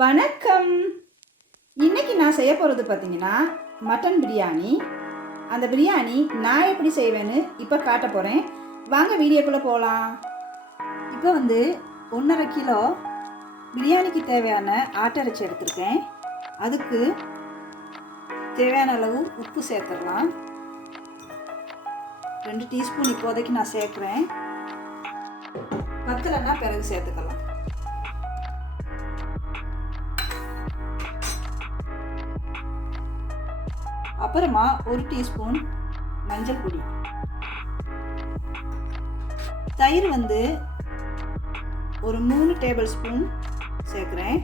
வணக்கம். இன்னைக்கு நான் செய்ய போகிறது பார்த்தீங்கன்னா மட்டன் பிரியாணி. அந்த பிரியாணி நான் எப்படி செய்வேன்னு இப்போ காட்ட போகிறேன். வாங்க வீடியோக்குள்ளே போகலாம். இப்போ 1.5 கிலோ பிரியாணிக்கு தேவையான ஆட்டிறைச்சி எடுத்திருக்கேன். அதுக்கு தேவையான அளவு உப்பு சேர்த்துடலாம். 2 டீஸ்பூன் இப்போதைக்கு நான் சேர்க்குறேன். பத்தலைன்னா பிறகு சேர்த்துக்கலாம். அப்புறமா 1 டீஸ்பூன் மஞ்சள் பொடி. தயிர் ஒரு 3 டேபிள் ஸ்பூன் சேர்க்குறேன்.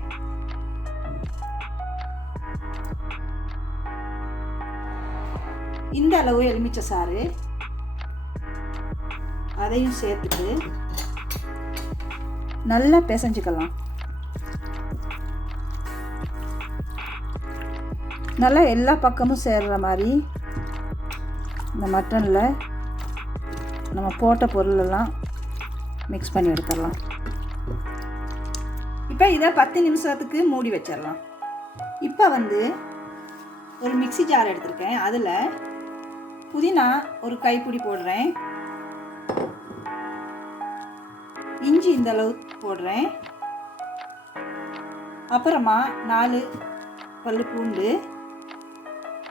இந்த அளவு எலுமிச்சை சாறு அதையும் சேர்த்துட்டு நல்லா பிசைஞ்சுக்கலாம். நல்லா எல்லா பக்கமும் சேர்கிற மாதிரி இந்த மட்டனில் நம்ம போட்ட பொருளெல்லாம் மிக்ஸ் பண்ணி எடுத்துடலாம். இப்போ இதை 10 நிமிஷத்துக்கு மூடி வச்சிடலாம். இப்போ ஒரு மிக்ஸி ஜார் எடுத்திருக்கேன். அதில் புதினா ஒரு கைப்பிடி போடுறேன். இஞ்சி இந்த அளவு போடுறேன். அப்புறமா 4 பல்லு பூண்டு,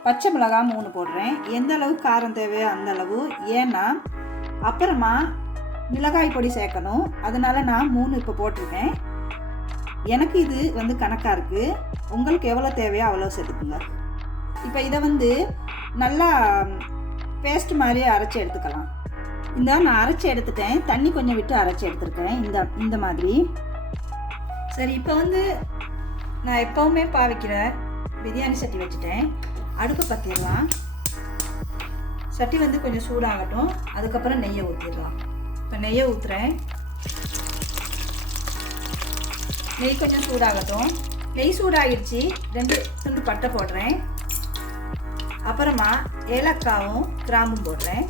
பச்சை மிளகாய் 3 போடுறேன். எந்த அளவு காரம் தேவையோ அந்த அளவு. ஏன்னா அப்புறமா மிளகாய் பொடி சேர்க்கணும், அதனால நான் 3 இப்போ போட்டிருக்கேன். எனக்கு இது கணக்காக இருக்குது. உங்களுக்கு எவ்வளோ தேவையோ அவ்வளோ சேர்த்துக்குங்க. இப்போ இதை நல்லா பேஸ்ட் மாதிரி அரைச்சி எடுத்துக்கலாம். நான் அரைச்சி எடுத்துட்டேன். தண்ணி கொஞ்சம் விட்டு அரைச்சி எடுத்துருக்கேன் இந்த மாதிரி. சரி, இப்போ நான் எப்போவுமே பாவிக்கிற பிரியாணி சட்டி வச்சுட்டேன். அடுப்பு பற்றிடலாம். சட்டி கொஞ்சம் சூடாகட்டும். அதுக்கப்புறம் நெய்யை ஊற்றிடலாம். இப்போ நெய்யை ஊற்றுறேன். நெய் கொஞ்சம் சூடாகட்டும். நெய் சூடாகிடுச்சு. 2 துண்டு பட்டை போடுறேன். அப்புறமா ஏலக்காவும் கிராம்பும் போடுறேன்.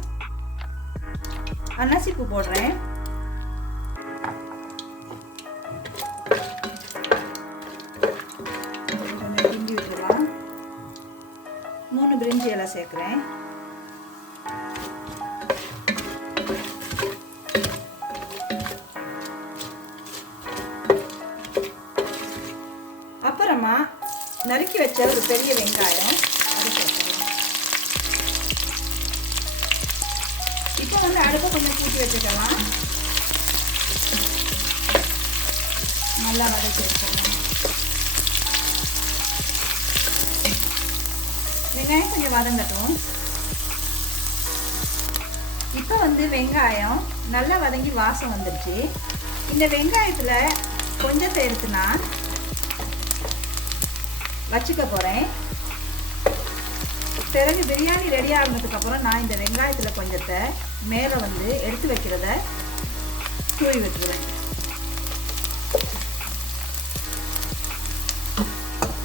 அன்னாசிப்பூ போடுறேன். கொஞ்சம் கிண்டி விட்டுடலாம். 3 பிரிஞ்சி இலை சேர்க்குறேன். அப்புறமா நறுக்கி வச்ச ஒரு பெரிய வெங்காயம் அது சேர்த்துக்கலாம். இப்போ அடுப்பை கொஞ்சம் கூட்டி வச்சுக்கலாம். நல்லா வதக்கி வச்சுக்கலாம். வெங்காயம் கொஞ்சம் வதங்கட்டும். இப்போ வெங்காயம் நல்லா வதங்கி வாசம் வந்துடுச்சு. இந்த வெங்காயத்தில் கொஞ்சத்தை எடுத்து நான் வச்சுக்க போகிறேன். பிறகு பிரியாணி ரெடி ஆகினதுக்கப்புறம் நான் இந்த வெங்காயத்தில் கொஞ்சத்தை மேலே எடுத்து வைக்கிறத தூவி வச்சுக்கிறேன்.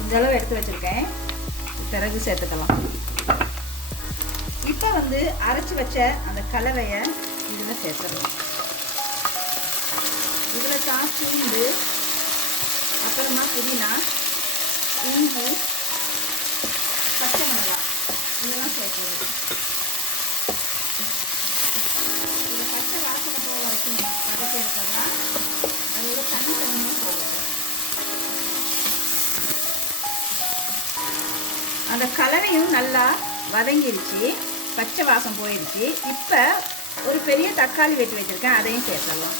இந்த அளவு எடுத்து வச்சுருக்கேன். பிறகு சேர்த்துக்கலாம். இப்போ அரைச்சி வச்ச அந்த கலவையை இதில் சேர்த்துடலாம். இதில் தான் பூண்டு, அப்புறமா புதினா, இஞ்சி, பச்சை மிளகாய் இதெல்லாம் சேர்த்துறது. இதில் பச்சை வாசனை போக வரைக்கும் வதக்கி எடுத்துடலாம். அதோட தனியாக போடுறது. அந்த கலவையும் நல்லா வதங்கிடுச்சு. பச்சை வாசம் போயிடுச்சு. இப்போ ஒரு பெரிய தக்காளி வெட்டி வச்சுருக்கேன். அதையும் சேர்த்துடலாம்.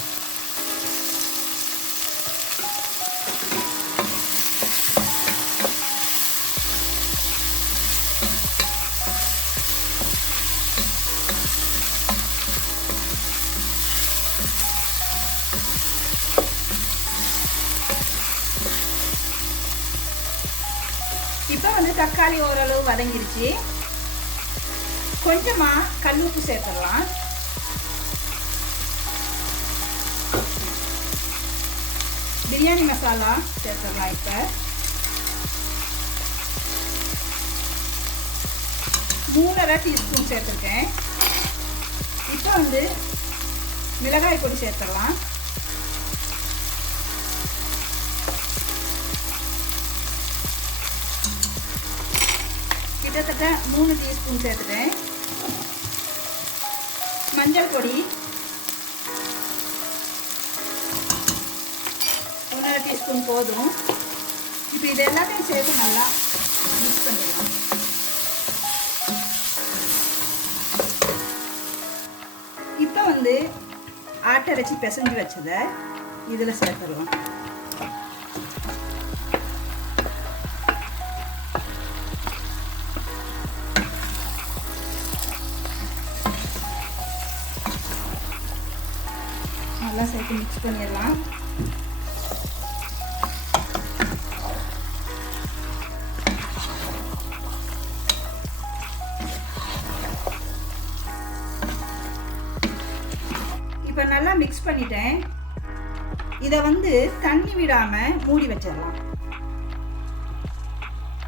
இப்போ தக்காளி ஓரளவு வதங்கிடுச்சு. கொஞ்சமாக கல்லுப்பு சேர்த்துடலாம். பிரியாணி மசாலா சேர்த்துடலாம். இப்போ 3.5 டீஸ்பூன் சேர்த்துருக்கேன். இப்போ மிளகாய் பொடி சேர்த்துடலாம். கிட்டத்தட்ட 3 டீஸ்பூன் சேர்த்துட்டேன். மஞ்சள் பொடி 1 டீஸ்பூன் போதும். இப்போ இது எல்லாத்தையும் சேர்த்து நல்லா மிக்ஸ் பண்ணிடலாம். இப்போ வந்து ஆட்டரைச்சி பிசைஞ்சு வச்சதை இதில் சேர்த்துடலாம். நல்லா சேர்த்து மிக்ஸ் பண்ணிடலாம். இப்போ நல்லா மிக்ஸ் பண்ணிட்டேன். இதை வந்து தண்ணி விடாமல் மூடி வச்சிடலாம்.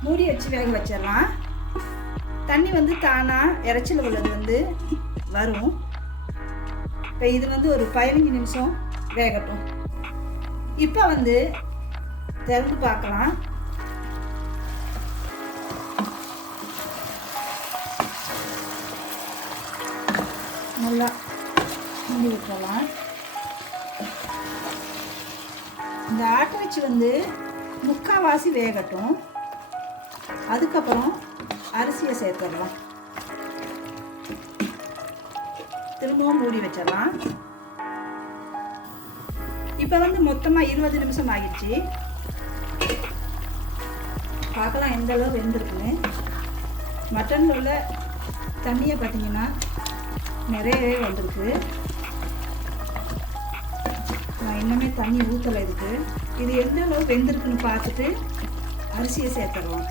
மூடி வச்சு வேக வச்சிடலாம். தண்ணி வந்து தானாக இறைச்சியில் உள்ளது வந்து வரும். இப்போ இது வந்து ஒரு 15 நிமிஷம் வேகட்டும். இப்போ வந்து திறந்து பார்க்கலாம். நல்லா மூடி விட்டுறலாம். இந்த ஆட்டரைச்சி வந்து முக்கால்வாசி வேகட்டும். அதுக்கப்புறம் அரிசியை சேர்த்துடலாம். திரும்பவும் மூடி வச்சிடலாம். இப்போ வந்து மொத்தமாக 20 நிமிஷம் ஆகிடுச்சு. பார்க்கலாம் எந்த அளவு வெந்திருக்குன்னு. மட்டனில் உள்ள தண்ணியை பார்த்தீங்கன்னா நிறையவே வந்திருக்கு. நான் இன்னுமே தண்ணி ஊற்றலை இதுக்கு. இது எந்த அளவு வெந்திருக்குன்னு பார்த்துட்டு அரிசியை சேர்த்துடலாம்.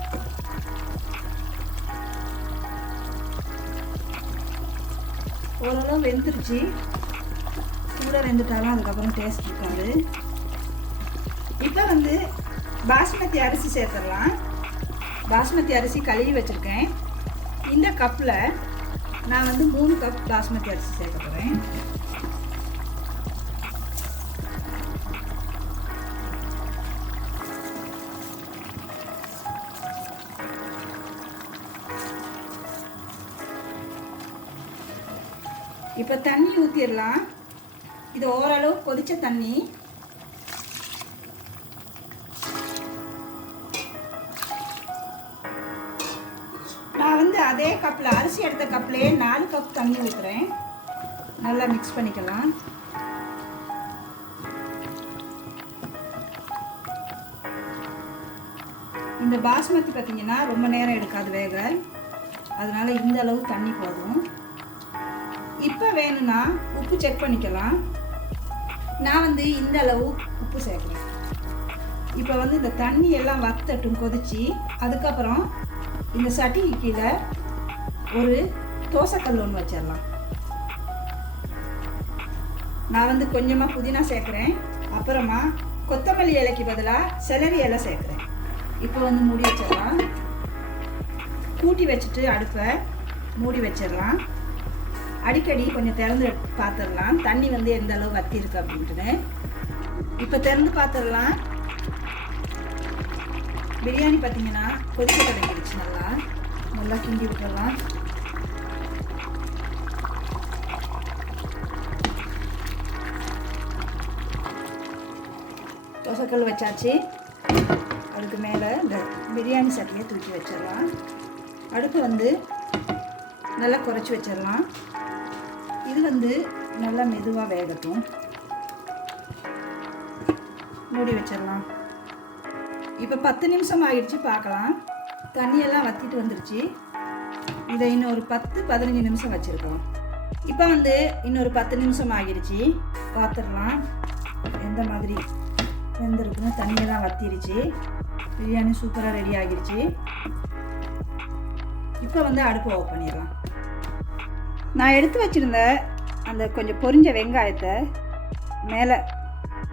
ஓரளவு வெந்துருச்சு. கூட வெந்துட்டாலும் அதுக்கப்புறம் டேஸ்ட் இருக்காது. இப்போ வந்து பாஸ்மதி அரிசி சேர்த்துடலாம். பாஸ்மதி அரிசி கழுவி வச்சுருக்கேன். இந்த கப்பில் நான் வந்து 3 கப் பாஸ்மதி அரிசி சேர்க்க போகிறேன். இப்போ தண்ணி ஊற்றிடலாம். இது ஓரளவு கொதிச்ச தண்ணி. நான் வந்து அதே கப்பில் அரிசி எடுத்த கப்லேயே 4 கப் தண்ணி ஊற்றுறேன். நல்லா மிக்ஸ் பண்ணிக்கலாம். இந்த பாஸ்மதி பார்த்தீங்கன்னா ரொம்ப நேரம் எடுக்காது வேக. அதனால இந்த அளவு தண்ணி போதும். இப்போ வேணும்னா உப்பு செக் பண்ணிக்கலாம். நான் வந்து இந்த அளவு உப்பு சேர்க்குறேன். இப்போ வந்து இந்த தண்ணி எல்லாம் வத்தட்டும் கொதிச்சு. அதுக்கப்புறம் இந்த சட்டிக்கு கீழே ஒரு தோசைக்கல் ஒன்று வச்சிடலாம். நான் வந்து கொஞ்சமாக புதினா சேர்க்குறேன். அப்புறமா கொத்தமல்லி இலைக்கு பதிலாக செலரி இலை சேர்க்குறேன். இப்போ வந்து மூடி வச்சிடலாம். கூட்டி வச்சுட்டு அடுப்பை மூடி வச்சிடலாம். அடிக்கடி கொஞ்சம் திறந்து பார்த்துடலாம் தண்ணி வந்து எந்த அளவு வத்தி இருக்கு அப்படின்ட்டு. இப்போ திறந்து பார்த்துடலாம். பிரியாணி பார்த்தீங்கன்னா கொதிக்க தொடங்கிடுச்சு. நல்லா நல்லா கிண்டி விட்டுடலாம். தோசைக்கல் வச்சாச்சு. அதுக்கு மேலே இந்த பிரியாணி சட்டியை தூக்கி வச்சிடலாம். அடுப்பு வந்து நல்லா குறைச்சி வச்சிடலாம். இது வந்து நல்லா மெதுவாக வேகட்டும். மூடி வச்சிடலாம். இப்போ 10 நிமிஷம் ஆகிடுச்சு. பார்க்கலாம். தண்ணியெல்லாம் வற்றிட்டு வந்துருச்சு. இதை இன்னொரு 10-15 நிமிஷம் வச்சுருக்கோம். இப்போ வந்து இன்னொரு 10 நிமிஷம் ஆகிடுச்சு. பார்த்துடலாம் எந்த மாதிரி வெந்திருக்குன்னு. தண்ணியெல்லாம் வற்றிருச்சு. பிரியாணி சூப்பராக ரெடி ஆகிடுச்சு. இப்போ வந்து அடுப்பு ஆஃப் பண்ணிடலாம். நான் எடுத்து வச்சுருந்த அந்த கொஞ்சம் பொரிஞ்ச வெங்காயத்தை மேலே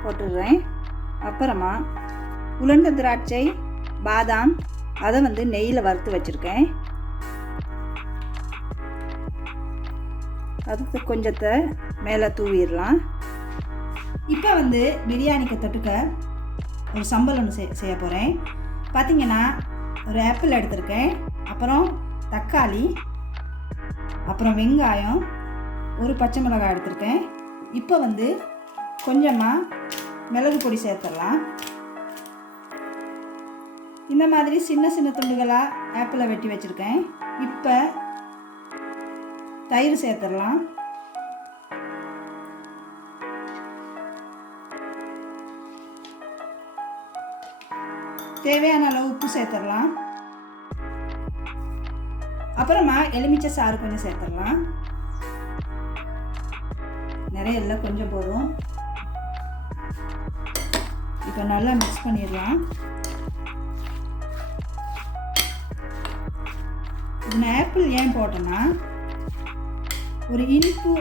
போட்டுடுறேன். அப்புறமா உலர்ந்த திராட்சை, பாதாம் அதை வந்து நெய்யில் வறுத்து வச்சுருக்கேன். அதுக்கு கொஞ்சத்தை மேலே தூவிடலாம். இப்போ வந்து பிரியாணிக்கு தொட்டுக்க ஒரு சம்பல் ஒன்று செய்ய போகிறேன். பார்த்திங்கன்னா ஒரு ஆப்பிள் எடுத்திருக்கேன். அப்புறம் தக்காளி, அப்புறம் வெங்காயம், ஒரு பச்சை மிளகாய் எடுத்திருக்கேன். இப்போ கொஞ்சமாக மிளகு பொடி சேர்த்துடலாம். இந்த மாதிரி சின்ன சின்ன துண்டுகளாக ஆப்பிளை வெட்டி வச்சுருக்கேன். இப்போ தயிர் சேர்த்துடலாம். தேவையான அளவு உப்பு சேர்த்துடலாம். அப்புறமா எலுமிச்சை சாறு கொஞ்சம் சேர்த்துடலாம். நிறைய இல்லை, கொஞ்சம் போதும். இப்போ நல்லா மிக்ஸ் பண்ணிடலாம். இந்த ஆப்பிள் ஏன் போட்டேன்னா ஒரு இனிப்பு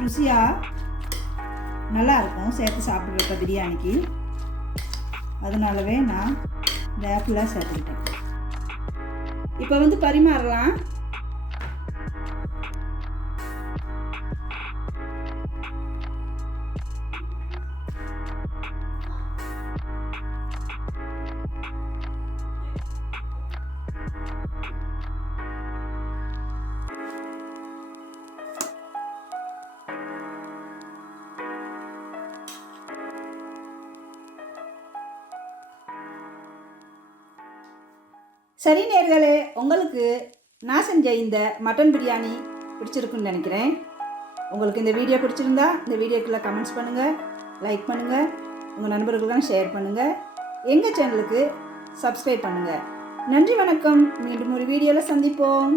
ருசியாக நல்லாயிருக்கும் சேர்த்து சாப்பிட்றப்ப பிரியாணிக்கு. அதனாலவே நான் இந்த ஆப்பிளாக சேர்த்துக்கிட்டேன். இப்போ பரிமாறலாம். சரி நேயர்களே, உங்களுக்கு நான் செஞ்ச இந்த மட்டன் பிரியாணி பிடிச்சிருக்குன்னு நினைக்கிறேன். உங்களுக்கு இந்த வீடியோ பிடிச்சிருந்தா இந்த வீடியோக்குள்ளே கமெண்ட்ஸ் பண்ணுங்கள், லைக் பண்ணுங்கள், உங்கள் நண்பர்களுக்கெல்லாம் ஷேர் பண்ணுங்கள், எங்கள் சேனலுக்கு சப்ஸ்கிரைப் பண்ணுங்கள். நன்றி, வணக்கம். மீண்டும் ஒரு வீடியோவில் சந்திப்போம்.